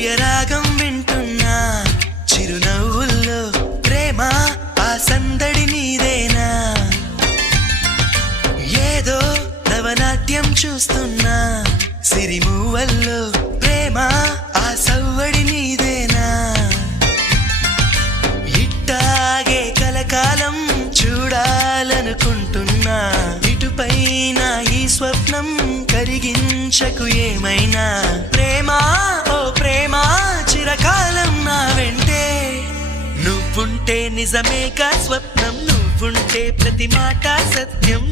ప్రియరాగం వింటున్నా చిరునవ్వుల్లో ప్రేమ ఆ సందడి నీదేనా ఏదో నవనాట్యం చూస్తున్నా సిరిమూవల్లో ప్రేమ ఆ సవ్వడి నీదేనా ఇట్టాగే కలకాలం చూడాలనుకుంటున్నా ఇటుపైన ఈ స్వప్నం కరిగించకు ఏమైనా ప్రేమ ఓ ప్రేమ చిరకాలం నా వెంటే నువ్వుంటే నిజమేగా స్వప్నం నువ్వుంటే ప్రతి మాట సత్యం